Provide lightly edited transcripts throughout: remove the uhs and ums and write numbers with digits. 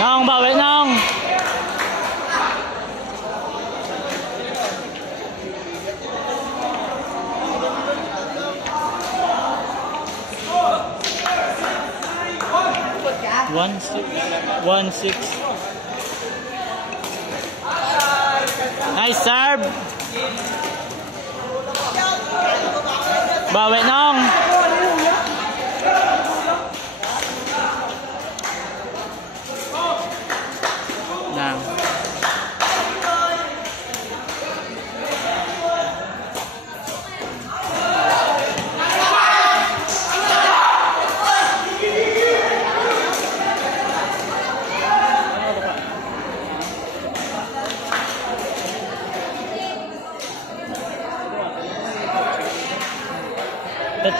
Nong, bawi nong. One six. Nice serve. Bawi nong. Nang.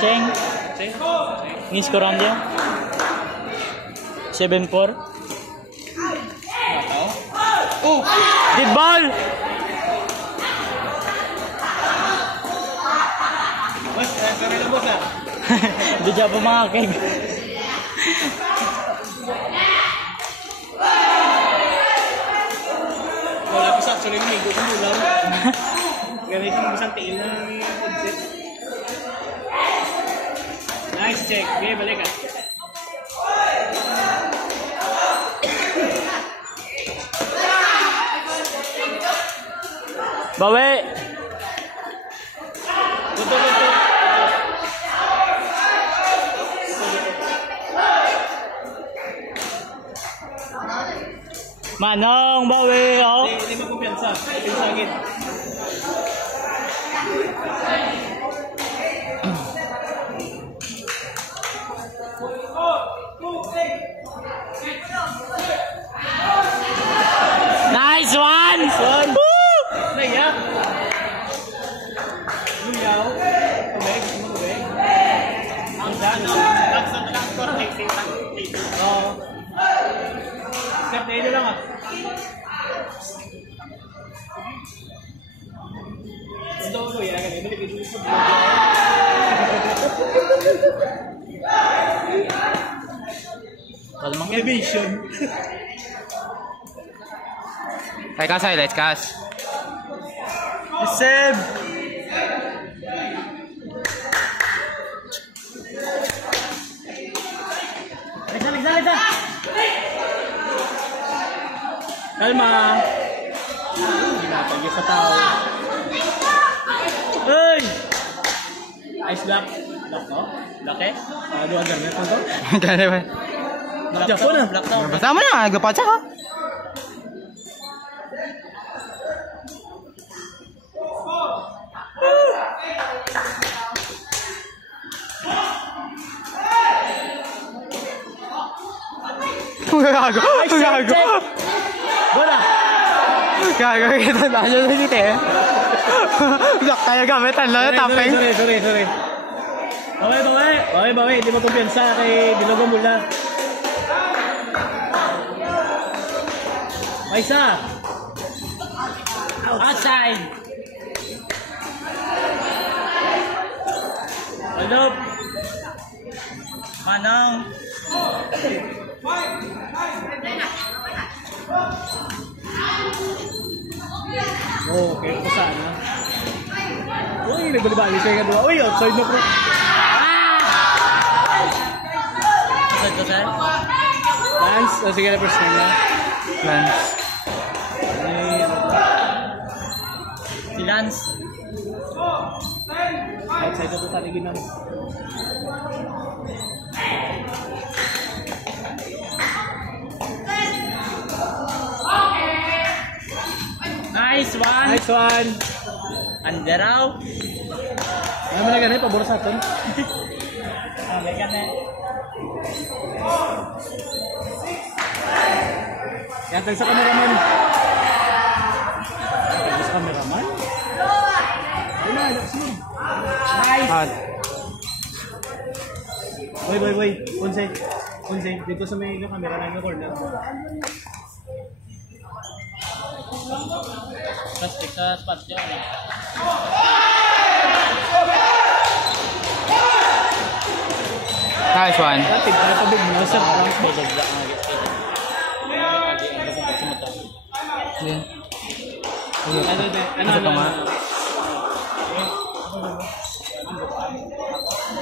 Cheng, ni skoran dia 7-4. Oh, dead ball. Bos, kami lang bos ah. Di siya pumakig. Wala pa sa actually may gusto mo lang. Ganito yung isang tiin na concept. Nice check. Okay, balik ah. Bawi. Betul. Manong, bawi. Oh. Hindi mo kumpiyansa. Pinsagin. Nice one. Naiyak. Luyaw. Tubig. Tubig. Ang dano. Tapos ang lang score. Oo. Step na ilo lang ah. Ito ko ya. Ganito. Balik ito. Kalmang Elevation. Let's cast. Seb. Alisa. Kalma. Ginapagay sa tao. Hey! Ice block. Block no? Block eh? Dua gamit mo to? Dali ba? Japon na. Block na. Basta mo na, nagpatsa ka. Gago. Bola. Gago kita na dyan sa kita eh. Block tayo gamitan lang, tapping. Sorry. Bawi. Hindi mo kumpiyansa kay Dilogo mula. Maisa. Outside. Alop. Manong. Oh, okay. Ito sana. Uy, nagbali-bali siya nga. Uy, outside na bro. Outside ko, sir? Lance, sige na first time na. Lance. Si Lance. Outside na ito taligin na. Nice one. Anderaw. Ano na ganit? Pabor sa atin. May ganit. Yan, tag sa cameraman. Tag sa cameraman? Ay na, sunod. Nice. Wait. Unse. Dito sa may camera na yung corner. Plastic sa spot dyan. Nice one. Dati, para pabig mo na siya. Parang Isa pa nga.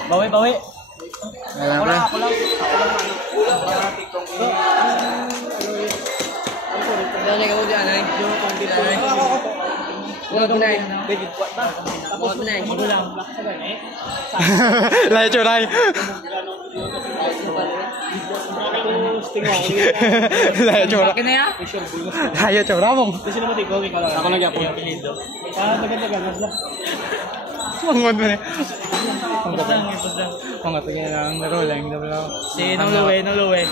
Bawi. Ayan, pre. Layo curay. Layo curay. Layo curay mo. Ako lagi ako yung apelido. Tagal-tagal na. Mangod mo na. Ipos lang. Pangat ganyan lang. Laro lang. Si nang luwe.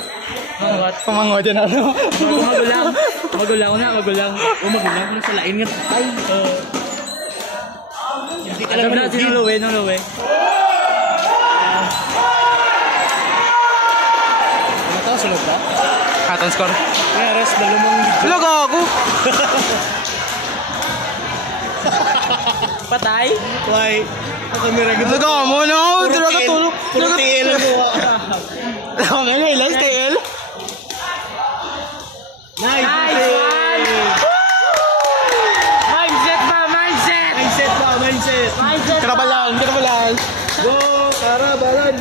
Mangot. Pamangod yan ano. Magulang. Magulang sa lain nga. Ay. Hindi ka lang na si nang luwe. Ano to? Sunod ba? Katong score. Meres, dalumang video. Logo ako. Patay? Why? Ako niragod. Logo mo no. Dira ka tulog. Puro TL mo. Ako nga ngayon. TL. Nice one! Mindset! Karabalan. Go! Karabalan!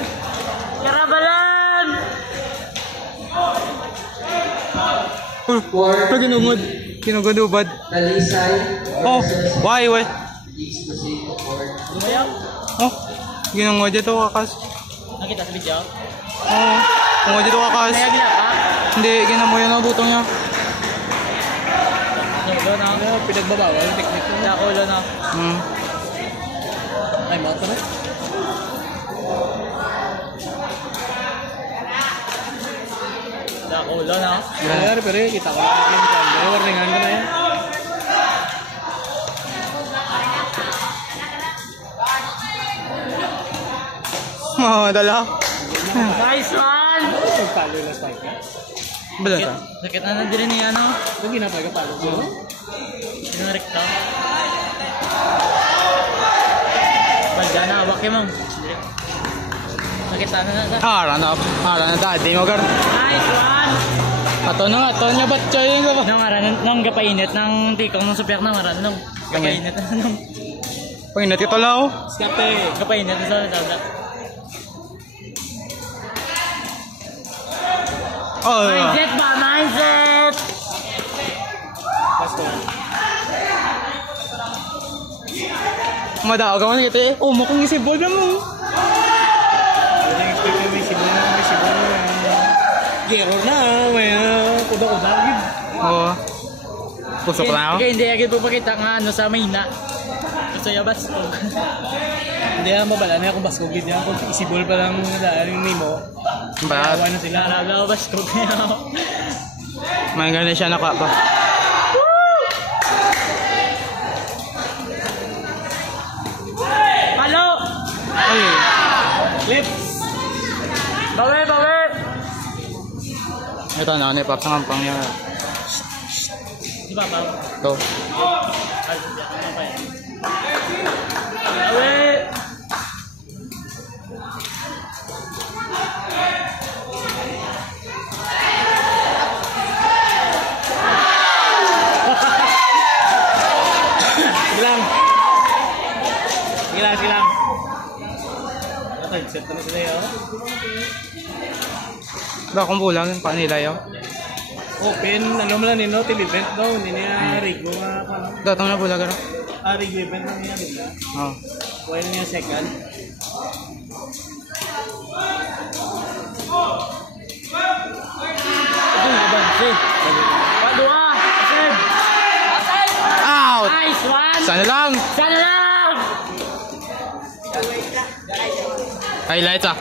Kinugod ubad. Oh, why? Lumayaw? Oh, ginungod dito kakas. Nakita sa video? Oh, ginungod dito kakas. Kaya ginapa? Hindi, ginamoy na butong niya. Ulo na. Pinagbabawal ang technique mo. Kaya ulo na. Ay, mga ito na. Kaya ulo na. Pero kita ko na yung camera. Warningan ko na yan. Dala. Nice one! Pagpalo na spike ka? Bala sa? Sakit na nandiyan niya, no? Kung ginapay ka palo ko? Sinarik ka? Balga na, awak ya, ma'am. Sakit na na. Ara na dati mo gar. Nice one! Ato nya bat choy ko ba? Nang gapainit ng tikong ng supyak na maran nung gapainit na nung. Painit ito lao. Skate, gapainit na sa dagat. Oh. Mindset! Basta. Madao ka man kita eh. Oh, mukhang isibol na mo. Expect na may sibol na. Gero na, may kuda-kuda. Oo. Pusok na ako. Kaya hindi agad po pakita nga ano sa Mayna. Gusto niya baskog. Hindi na mabala na akong baskog. Hindi na kung isibol pa lang nadaan yung Nemo. Ba? Awa na sila. Alaga ako baskog niya ako. May ganun siya nakapa. Halo! Ay. Lips! Bawi! Ito na, nipap sa kampang niya. Di ba ba? Ito. Bawi! Silang. Set na sila yun. Bakong bulang yung panila yun. Open, ano mo lang nino, til-event daw. Hindi niya Rigo nga pa. Datang na bulang gano'n. Rigo event na niya, diba? Oo. While niya second. Ito yung abanse. Padua! Save! Out! Nice one! Sana lang! Highlights ah.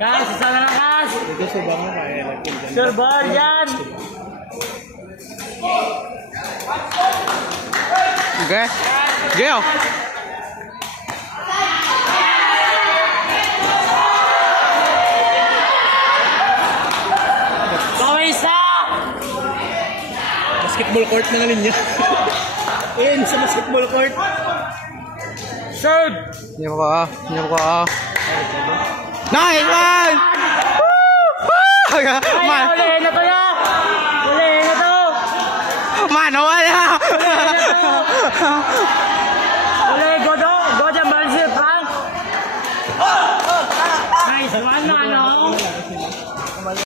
Guys, sana lang guys! Ito subang mo kaya. Surbar yan! Okay. Go! Isa! Basketball court na linya. In sa basketball court. Serve! Hindi mo ka. Nice one! Uli na to! Mano wala! Ah.